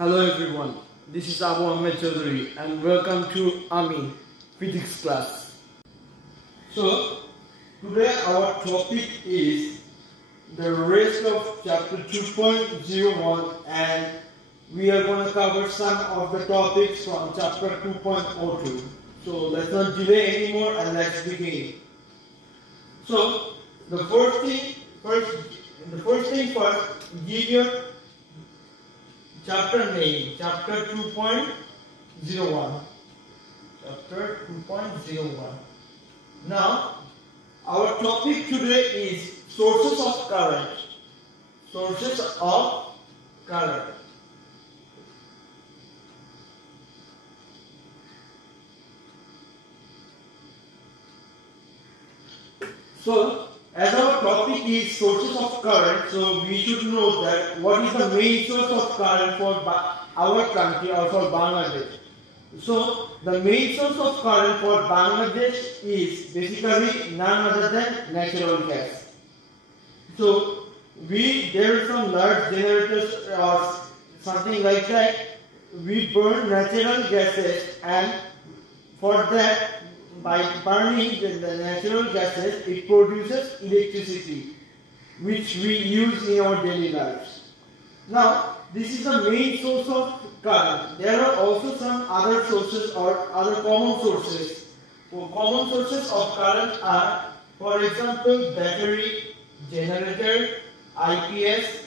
Hello everyone, this is Abu Ahmed Chaudhary and welcome to AMI Physics class. So, today our topic is the rest of chapter 2.01 and we are going to cover some of the topics from chapter 2.02. So, let's not delay anymore and let's begin. So, the first thing first, give your chapter name, chapter 2.01. Chapter 2.01. Now, our topic today is sources of current. Sources of current. So, as our topic is sources of current, so we should know that what is the main source of current for our country or for Bangladesh. So, the main source of current for Bangladesh is basically none other than natural gas. So, there are some large generators or something like that. We burn natural gases, and for that, by burning the natural gases, it produces electricity, which we use in our daily lives. Now, this is the main source of current. There are also some other sources or other common sources. Common sources of current are, for example, battery, generator, IPS,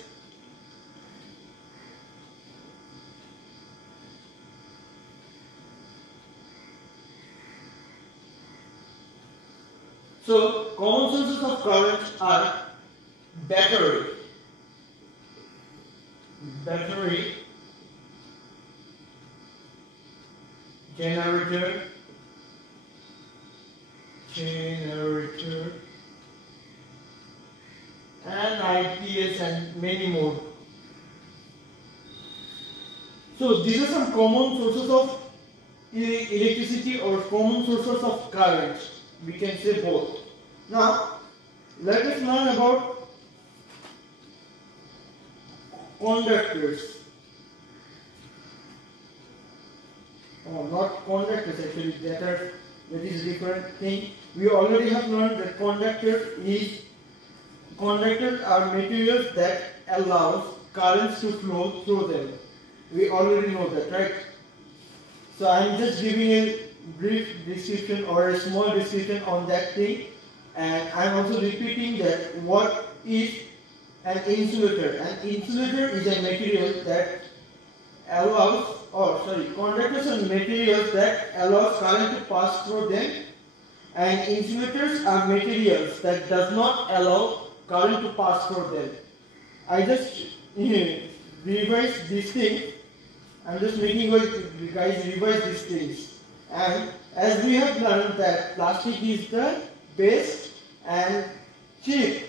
so, common sources of current are battery, generator, and IPS and many more. So, these are some common sources of electricity or common sources of current. We can say both. Now, let us learn about conductors. Oh, not conductors actually, that is a different thing. We already have learned that conductors are materials that allows currents to flow through them. We already know that, right? So I am just giving a brief description or a small description on that thing, and I am also repeating that what is an insulator. An insulator is a material that allows, conductors are materials that allows current to pass through them, and insulators are materials that does not allow current to pass through them. I just revise these things. I'm just making you guys revise these things. And as we have learned that plastic is the best and cheap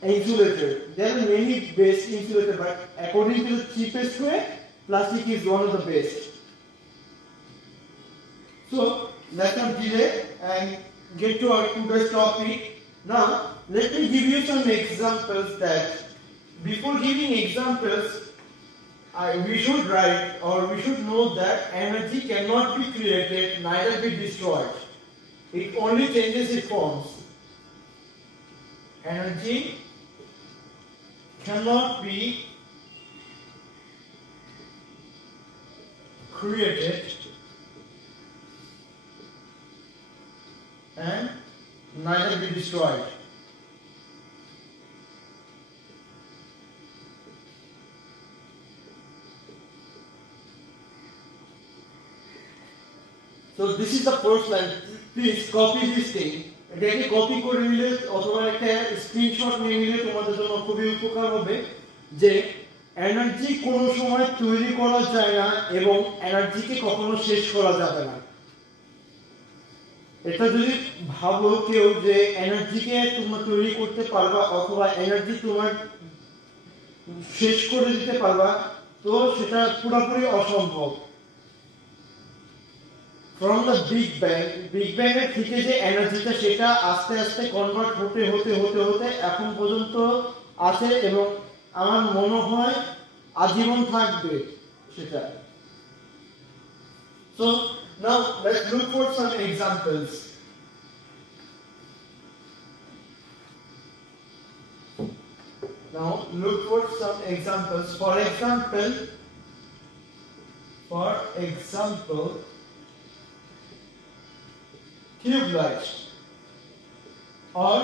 insulator. There are many best insulators, but according to the cheapest way, plastic is one of the best. So, let's not delay and get to our today's topic. Now, let me give you some examples that before giving examples, we should write or we should know that energy cannot be created, neither be destroyed. It only changes its forms. Energy cannot be created and neither be destroyed. So this is the first line. Please copy this thing. এটাকে কপি করে নিলে অথবা একটা স্ক্রিনশট নিয়ে নিলে তোমাদের জন্য খুবই উপকার হবে যে এনার্জি কোনো সময় তৈরি করা যায় না এবং এনার্জিকে কখনো শেষ করা যাবে না। এটা যদি ভাবো কেউ যে এনার্জিকে তোমরা তৈরি করতে পারবা অথবা এনার্জি তোমার শেষ করে দিতে পারবা, তো সেটা পুরোপুরি অসম্ভব। From the Big Bang এর থেকে যে এনার্জিটা সেটা আস্তে আস্তে কনভার্ট হতে এখন পর্যন্ত আছে এবং আমার মনে হয় আজীবন থাকবে সেটা। So now let's look for some examples. Now look for some examples. For example, tube light or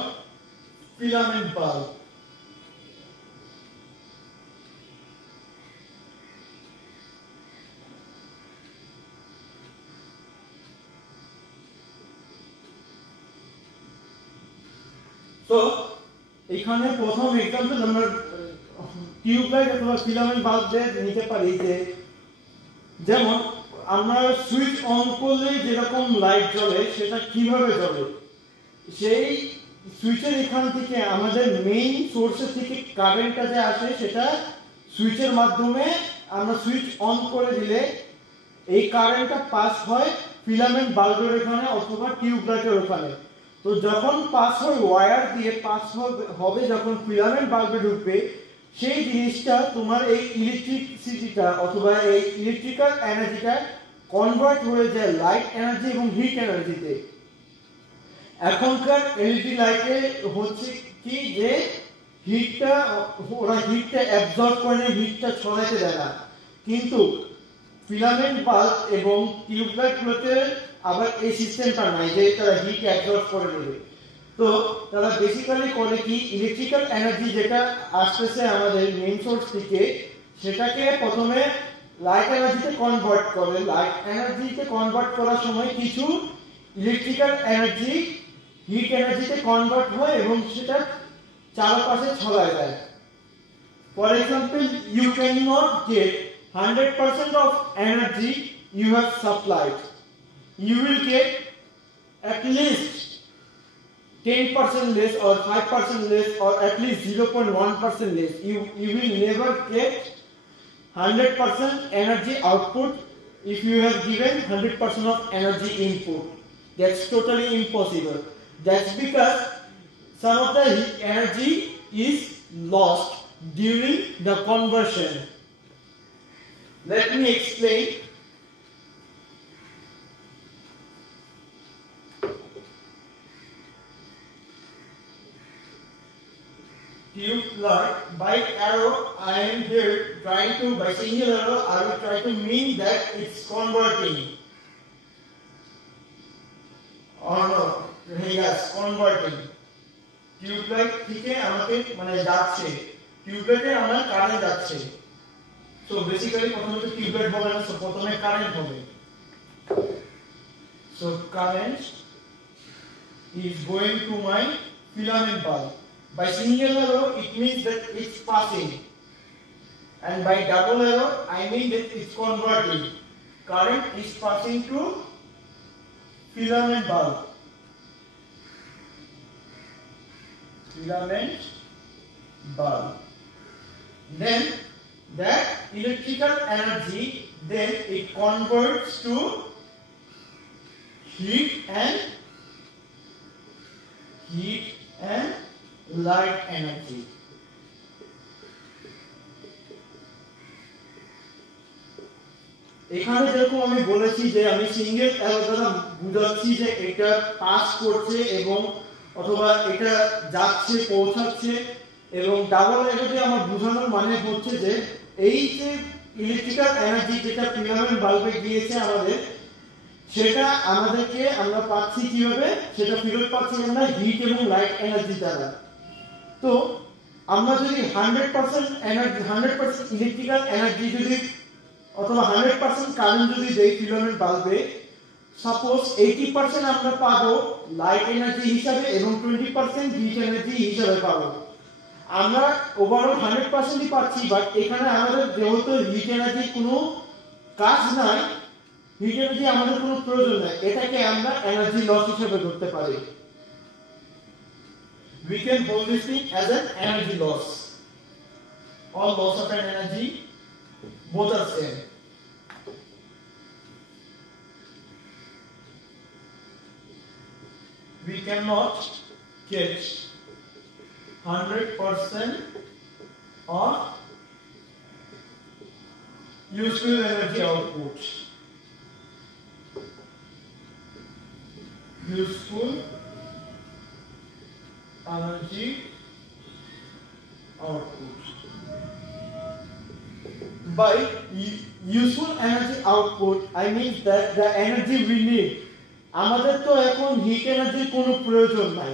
filament bulb. So এখানে প্রথম एग्जांपल আমরা টিউব লাইট অথবা ফিলামেন্ট বাল্ব দিয়ে নিতে পারি যে যেমন আমরা সুইচ অন করলে যেরকম লাইট জ্বলে সেটা কিভাবে জ্বলে, সেই সুইচের এখান থেকে আমাদের মেইন সোর্সের থেকে কারেন্টটা যে আসে সেটা সুইচের মাধ্যমে আমরা সুইচ অন করে দিলে এই কারেন্টটা পাস হয় ফিলামেন্ট বাল্বের এখানে অথবা টিউব লাইটের ওখানে। তো যখন পাস হয় ওয়্যার দিয়ে পাস হবে যখন ফিলামেন্ট বাল্বে ঢুকবে সেই জিনিসটা তোমার এই ইলেকট্রিসিটিটা অথবা এই ইলেকট্রিক্যাল এনার্জিটা কনভার্ট হয়ে যায় লাইট এনার্জি এবং হিট এনার্জিতে। এখনকার এলইডি লাইটে হচ্ছে কি যে হিটটা অ্যাবজর্ব করে নেয়, হিটটা ছড়াইতে দেয় না, কিন্তু ফিলামেন্ট বাল্ব এবং টিউব লাইটগুলোতে আবার এই সিস্টেমটা নাই যে তারা হিট অ্যাবজর্ব করে নেবে। তো তারা বেসিক্যালি করে কি ইলেকট্রিক্যাল এনার্জি যেটা আসতেছে আমাদের মেইন সোর্স থেকে সেটাকে প্রথমে লাইট এনার্জিতে কনভার্ট করে। লাইট এনার্জিতে কনভার্ট করার সময় কিছু ইলেকট্রিক্যাল এনার্জি হিট এনার্জিতে কনভার্ট হয় এবং সেটা চারপাশে ছড়ায় যায়। For example, you cannot get 100% of energy you have supplied. You will get at least 10% less or 5% less or at least 0.1% less. You will never get 100% energy output if you have given 100% of energy input. That's totally impossible. That's because some of the energy is lost during the conversion. Let me explain. Tube light by arrow, I am here trying to, by single arrow I will try to mean that it's converting or no, yes, converting. Tube light থেকে আমাকে মানে যাচ্ছে, টিউব লাইটে আমরা কারেন্ট যাচ্ছে। So basically প্রথমে তো tube light হবে না, সো প্রথমে কারেন্ট হবে। So current is going to my filament bulb. By single arrow it means that it's passing, and by double arrow I mean that it's converting. Current is passing to filament bulb. Filament bulb. Then that electrical energy then it converts to heat and light energy. এখানে যেরকম আমি বলেছি যে আমি single arrow দ্বারা বুঝাচ্ছি যে এটা পাস করছে এবং অথবা এটা যাচ্ছে পৌঁছাচ্ছে, এবং ডাবল অ্যারো দিয়ে আমার বোঝানোর মানে হচ্ছে যে এই যে ইলেকট্রিক্যাল এনার্জি যেটা ফিলামেন্ট বাল্বে গিয়েছে আমাদের, সেটা আমাদেরকে আমরা পাচ্ছি কিভাবে, সেটা ফেরত পাচ্ছি আমরা হিট এবং লাইট এনার্জি দ্বারা। তো আমরা যদি 100% এনার্জি 100% ইলেকট্রিক্যাল এনার্জি যদি অথবা 100% কারেন্ট যদি দেই ফিলামেন্ট বাল্বে, সাপোজ 80% আমরা পাবো লাইট এনার্জি হিসাবে এবং 20% হিট এনার্জি হিসাবে পাবো। আমরা ওভারঅল 100%ই পাচ্ছি, বাট এখানে আমাদের যেহেতু হিট এনার্জি কোনো কাজ নাই, হিট এনার্জি আমাদের কোনো প্রয়োজন নাই, এটাকে আমরা এনার্জি লস হিসেবে ধরতে পারি। We can hold this thing as an energy loss. All loss of an energy, both are same. We cannot get 100% of useful energy output. Useful energy output. By useful energy output, I mean that the energy we need. আমাদের তো এখন হিট এনার্জির কোনো প্রয়োজন নাই।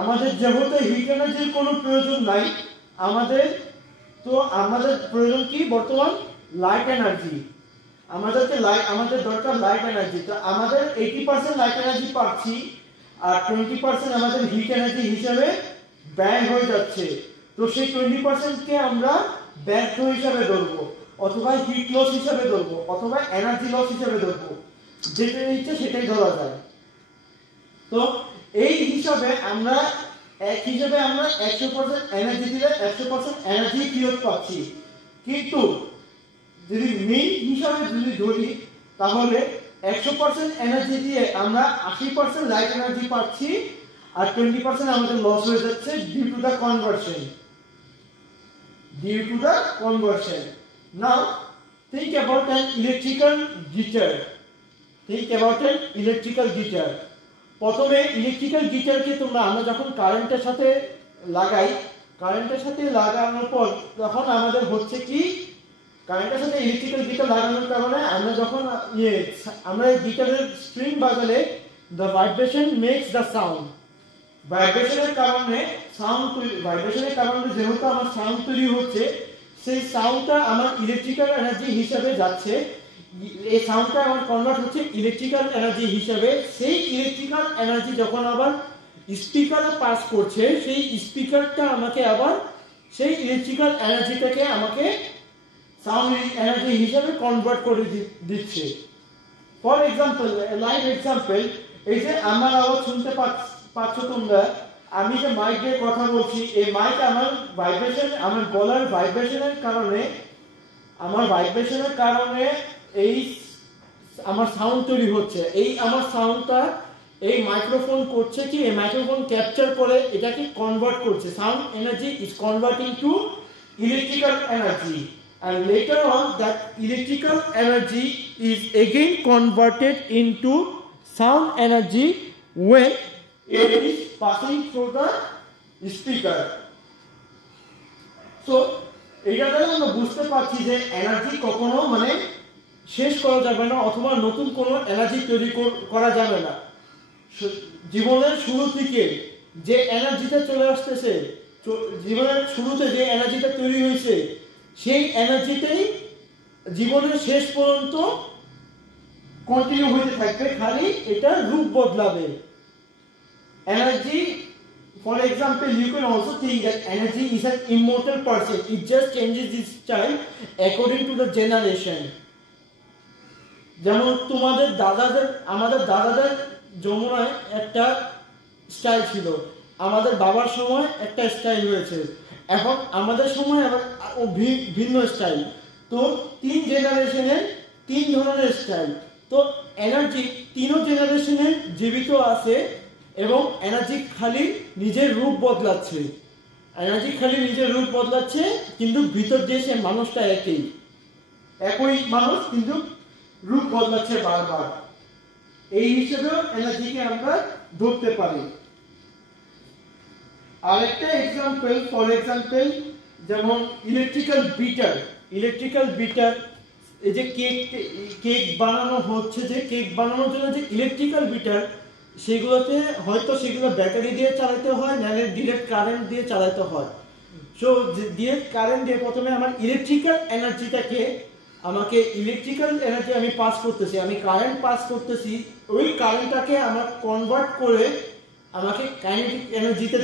আমাদের যেহেতু হিট এনার্জির কোনো প্রয়োজন নাই, আমাদের প্রয়োজন কি বর্তমান লাইট এনার্জি। আমাদের দরকার লাইট এনার্জি। তো আমাদের 80% লাইট এনার্জি পাচ্ছি আর 20% আমাদের হিট এনার্জি হিসেবে ব্যয় হয়ে যাচ্ছে। তো সেই 20% কে আমরা ব্যর্থ হিসাবে ধরবো, অথবা হিট লস হিসাবে ধরবো, অথবা এনার্জি লস হিসাবে ধরবো, যেটা ইচ্ছে সেটাই ধরা যায়। তো এই হিসাবে আমরা 100% এনার্জি দিলে 100% এনার্জি ফেরত পাচ্ছি। কিন্তু যদি মেইন হিসাবে যদি ধরি তাহলে 100% এনার্জি দিয়ে আমরা 80% লাইট এনার্জি পাচ্ছি আর 20% আমাদের লস হয়ে যাচ্ছে due to the conversion. Now think about an electrical guitar. প্রথমে ইলেকট্রিক্যাল গিটারকে আমরা যখন কারেন্টের সাথে লাগানোর পর তখন আমাদের হচ্ছে কি, কারেন্টের সাথে ইলেকট্রিক্যাল গিটার লাগানোর কারণে আমরা গিটারের স্ট্রিং বাজালে the vibration makes the sound. ভাইব্রেশনের কারণে যেহেতু আমার সাউন্ড তৈরি হচ্ছে, সেই সাউন্ডটা আমার ইলেকট্রিক্যাল এনার্জি হিসেবে যাচ্ছে। এই সাউন্ডটা আমার কনভার্ট হচ্ছে ইলেকট্রিক্যাল এনার্জি হিসেবে। সেই ইলেকট্রিক্যাল এনার্জি যখন আবার স্পিকারে পাস করছে, সেই স্পিকারটা আমাকে আবার সেই ইলেকট্রিক্যাল এনার্জিটাকে আমাকে সাউন্ড এনার্জি হিসেবে কনভার্ট করে দিচ্ছে। ফর এক্সাম্পল, লাইভ এক্সাম্পল, এই যে আমার আওয়াজ শুনতে পাচ্ছ তোমরা, আমি যে মাইক দিয়ে কথা বলছি, এই মাইক আমার গলার ভাইব্রেশনের কারণে এই আমার সাউন্ড তৈরি হচ্ছে। এই আমার সাউন্ডটা এই মাইক্রোফোন করছে কি, এই মাইক্রোফোন ক্যাপচার করে এটাকে কনভার্ট করছে। Sound energy is converting to electrical energy, and later on that electrical energy is again converted into sound energy when it is passing through the speaker. So এটা দ্বারা আমরা বুঝতে পারছি যে এনার্জি কখনো শেষ করা যাবে না, অথবা নতুন কোনো এনার্জি তৈরি করা যাবে না। জীবনের শুরু থেকে যে এনার্জিটা চলে আসতেছে, জীবনের শুরুতে যে এনার্জিটা তৈরি হয়েছে, সেই এনার্জিটাই জীবনের শেষ পর্যন্ত কন্টিনিউ হতে থাকবে, খালি এটা রূপ বদলাবে। Energy, for example, you can also think that energy is an immortal person. It just changes its style according to the generation. যেমন আমাদের দাদাদের যমুনায় একটা স্টাইল ছিল, আমাদের বাবার সময় একটা স্টাইল হয়েছে, এখন আমাদের সময় আবার ভিন্ন স্টাইল। তো 3 জেনারেশনের 3 ধরনের স্টাইল। তো এনার্জি 3 জেনারেশনের জীবিত আছে এবং এনার্জি খালি নিজের রূপ বদলাচ্ছে, কিন্তু ভিতর দিয়ে সে মানুষটা একই মানুষ, কিন্তু রূপ বদলাচ্ছে বারবার। এই হিসেবেও এনার্জিকে আমরা ধরতে পারি। আরেকটা এক্সাম্পল, ফর এক্সাম্পল, যেমন ইলেকট্রিক্যাল বিটার, এই যে কেক বানানো হচ্ছে, যে কেক বানানোর জন্য যে ইলেকট্রিক্যাল বিটার, সেগুলোতে হয়তো সেগুলো ব্যাটারি দিয়ে চালাতে হয়, নাহলে ডিরেক্ট কারেন্ট দিয়ে চালাতে হয়। সো ডিরেক্ট কারেন্ট দিয়ে প্রথমে আমার ইলেকট্রিক্যাল এনার্জিটাকে আমি পাস করতেছি, আমি কারেন্ট পাস করতেছি, ওই কারেন্টটাকে আমার কনভার্ট করে আমাকে কাইনেটিক এনার্জিতে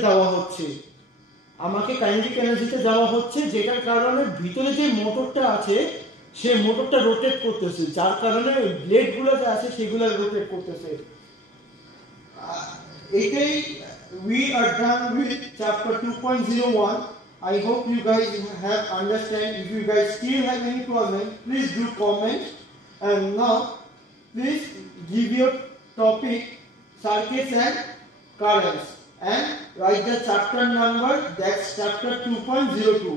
দেওয়া হচ্ছে, যেটার কারণে ভিতরে যে মোটরটা আছে সে মোটরটা রোটেট করতেছে, যার কারণে ব্লেডগুলো যে আছে সেগুলো রোটেট করতেছে। এটাই we are done with chapter 2.01. I hope you guys have understand. If you guys still have any problem, please do comment. And now please give your topic circuits and currents and write the chapter number. That's chapter 2.02.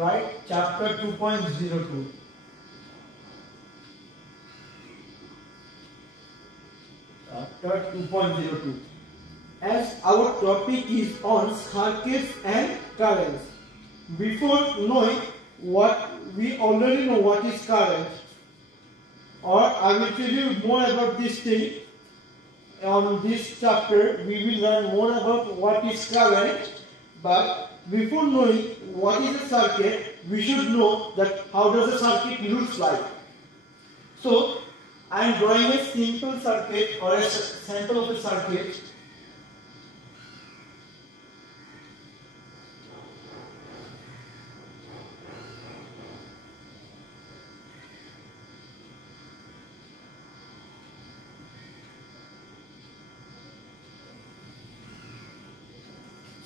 write chapter 2.02. Chapter 2.02. As our topic is on circuits and currents, before knowing what we already know what is current, or I will tell you more about this thing. On this chapter we will learn more about what is current, but before knowing what is a circuit, we should know that how does a circuit looks like. So I am drawing a simple circuit or a sample of a circuit.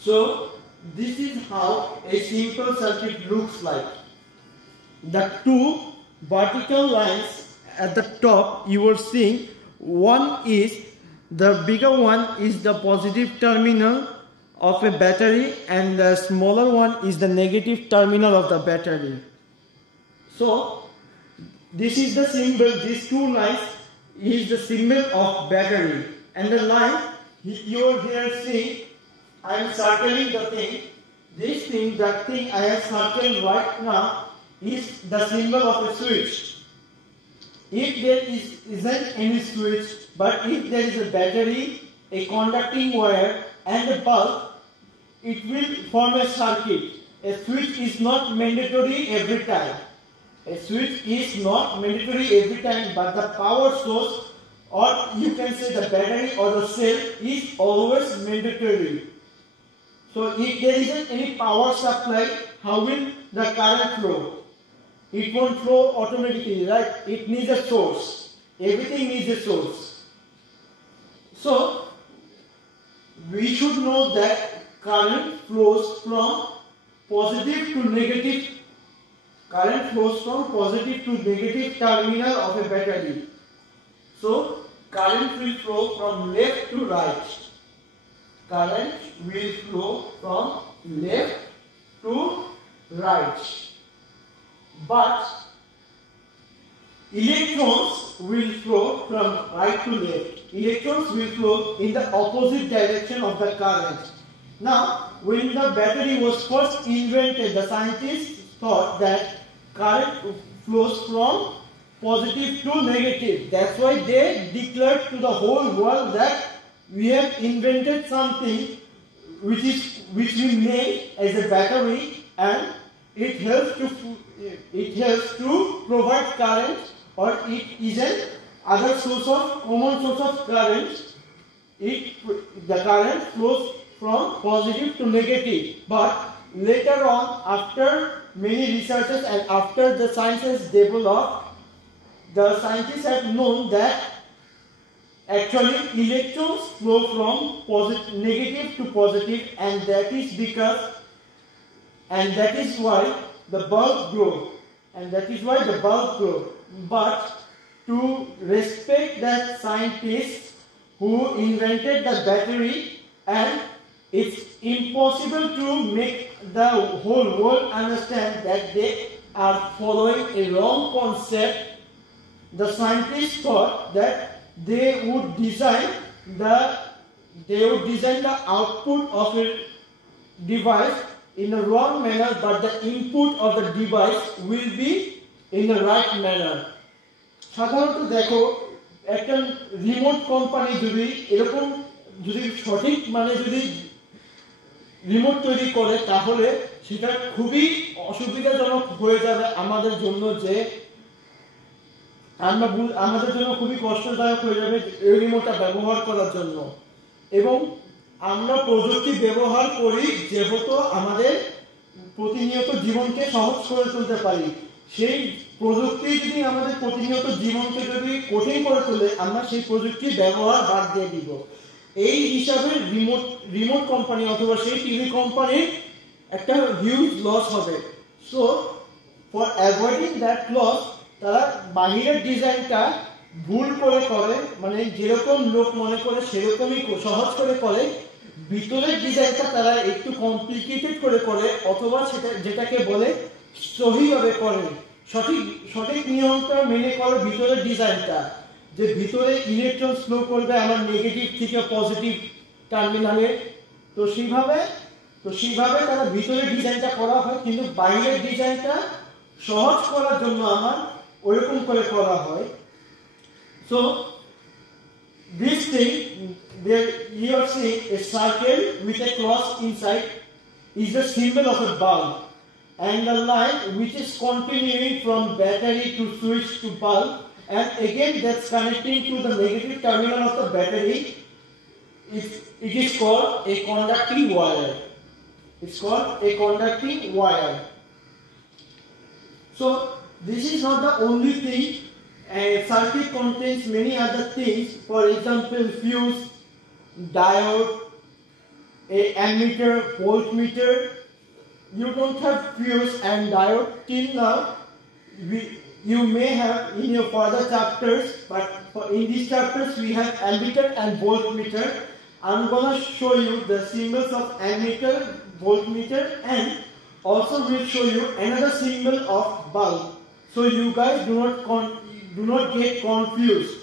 So this is how a simple circuit looks like. The two vertical lines at the top you are seeing, one is the bigger one is the positive terminal of a battery and the smaller one is the negative terminal of the battery. So this is the symbol, these two lines is the symbol of battery, and the line you are here seeing, I am circling the thing. This thing, that thing I have circled right now is the symbol of a switch. If there isn't any switch, but if there is a battery, a conducting wire and a bulb, it will form a circuit. A switch is not mandatory every time. A switch is not mandatory every time, but the power source, or you can say the battery or the cell, is always mandatory. So if there isn't any power supply, how will the current flow? It won't flow automatically, right? It needs a source. Everything needs a source. So we should know that current flows from positive to negative. Current flows from positive to negative terminal of a battery. So current will flow from left to right. Current will flow from left to right, but electrons will flow from right to left. Electrons will flow in the opposite direction of the current. Now, when the battery was first invented, the scientists thought that current flows from positive to negative. That's why they declared to the whole world that we have invented something which we made as a battery, and it helps to provide current, or it is an other common source of current. The current flows from positive to negative, but later on, after many researches and after the science has developed, the scientists have known that actually electrons flow from negative to positive, and that is why the bulb grows, But to respect that scientists who invented the battery, and it's impossible to make the whole world understand that they are following a wrong concept, the scientists thought that they would design the output of a device in a wrong manner, but the input of the device will be in the right manner. সাধারণত দেখো, একটা remote company যদি সঠিক যদি রিমোট তৈরি করে, তাহলে সেটা খুবই অসুবিধাজনক হয়ে যাবে আমাদের জন্য, যে আমাদের জন্য খুবই কষ্টদায়ক হয়ে যাবে এই রিমোটটা ব্যবহার করার জন্য। এবং আমরা প্রযুক্তি ব্যবহার করি যেহেতু আমাদের প্রতিনিয়ত জীবনকে সহজ করে তুলতে পারি, সেই প্রযুক্তি যদি আমাদের প্রতিনিয়ত জীবনকে যদি কঠিন করে তোলে, আমরা সেই প্রযুক্তি ব্যবহার বাদ দিয়ে দিব। এই হিসাবে রিমোট কোম্পানি অথবা সেই টিভি কোম্পানির একটা হিউজ লস হবে। So for avoiding that loss, তারা বাহিরের ডিজাইনটা ভুল করে, মানে যেরকম লোক মনে করে সেরকমই সহজ করে, ভিতরের ডিজাইনটা তারা একটু কমপ্লিকেটেড করে, অথবা সেটা যেটাকে বলে সহিভাবে করেন, সঠিক নিয়মটা মেনে করো ভিতরের ডিজাইনটা, যে ভিতরে ইলেকট্রন ফ্লো করবে আমার নেগেটিভ থেকে পজিটিভ টার্মিনালে। তো সেইভাবে তারা ভিতরের ডিজাইনটা করা হয়, কিন্তু বাইরের ডিজাইনটা সহজ করার জন্য আমার ওইরকম করে করা হয়। So this thing, there you are seeing a circle with a cross inside is the symbol of a bulb, and the line which is continuing from battery to switch to bulb, and again that's connecting to the negative terminal of the battery. It is called a conducting wire. It's called a conducting wire. So this is not the only thing. A circuit contains many other things, for example fuse, diode, a ammeter, voltmeter. You don't have fuse and diode till now. You may have in your further chapters, but in these chapters we have ammeter and voltmeter. I'm gonna show you the symbols of ammeter, voltmeter, and also will show you another symbol of bulb, so you guys do not get confused.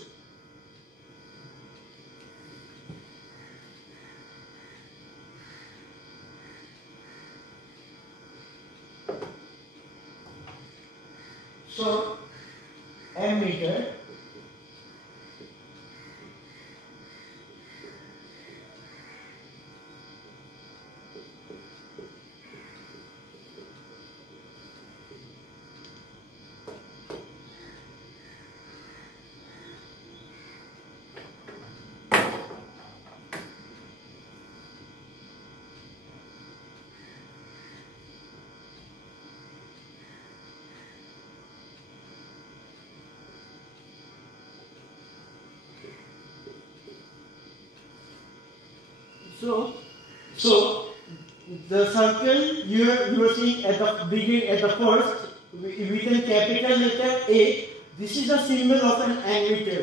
So ammeter, so the circle you are seeing at the beginning, at the first with a capital letter A, this is a symbol of an ammeter,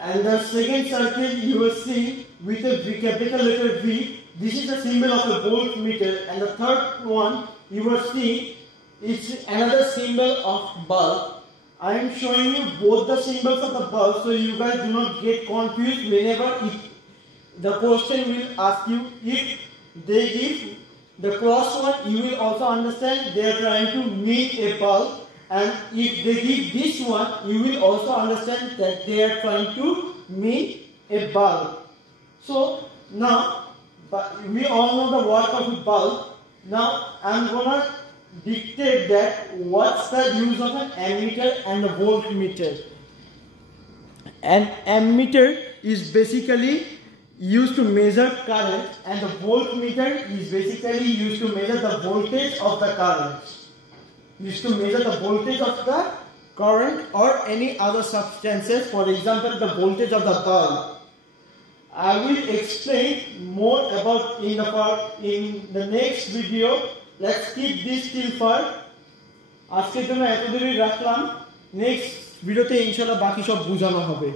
and the second circle you are seeing with a capital letter V, this is a symbol of a voltmeter, and the third one you are seeing is another symbol of bulb. I am showing you both the symbols of the bulb, so you guys do not get confused whenever the question will ask you. If they give the cross one, you will also understand they are trying to mean a bulb, and if they give this one, you will also understand that they are trying to mean a bulb. So now, we all know the work of a bulb. Now I am gonna dictate that what's the use of an ammeter and a voltmeter. An ammeter is basically used to measure current, and the voltmeter is basically used to measure the voltage of the current. Used to measure the voltage of the current or any other substances, for example the voltage of the bulb. I will explain more about in the next video. Let's keep this till far. আজকের জন্য এতদূরই রাখলাম, নেক্সট ভিডিওতে ইনশাআল্লাহ বাকি সব বোঝানো হবে।